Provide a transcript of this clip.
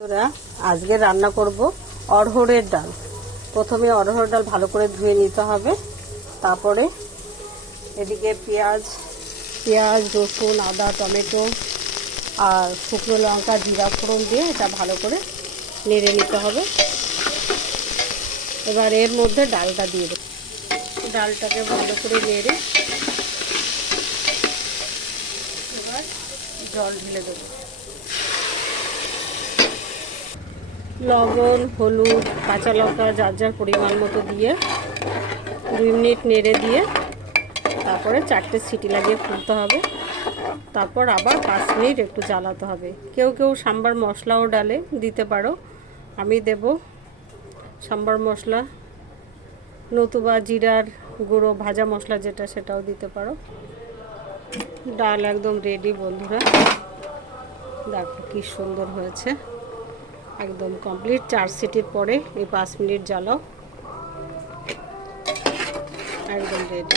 বন্ধুরা, আজকে রান্না করব অড়হরের ডাল। প্রথমে অড়হর ডাল ভালো করে ধুয়ে নিতে হবে। তারপরে এদিকে পেঁয়াজ রসুন আদা টমেটো আর শুকনো লঙ্কা জিরা ফোড়ন দিয়ে এটা ভালো করে নেড়ে নিতে হবে। এবার এর মধ্যে ডালটা দিয়ে দেব। ডালটাকে ভালো করে নেড়ে এবার জল ঢেলে দেবো। লবণ হলুদ কাঁচা লঙ্কা যার যার পরিমাণ মতো দিয়ে 2 মিনিট নেড়ে দিয়ে তারপরে 4টে সিটি লাগিয়ে খুলতে হবে। তারপর আবার 5 মিনিট একটু জ্বালাতে হবে। কেউ কেউ সাম্বার মশলাও ডালে দিতে পারো, আমি দেব সাম্বার মশলা, নতুবা জিরার গুঁড়ো ভাজা মশলা যেটা সেটাও দিতে পারো। ডাল একদম রেডি বন্ধুরা, দেখো কি সুন্দর হয়েছে, একদম কমপ্লিট। 4 সিটির পরে এই 5 মিনিট জ্বালাও, একদম রেডি।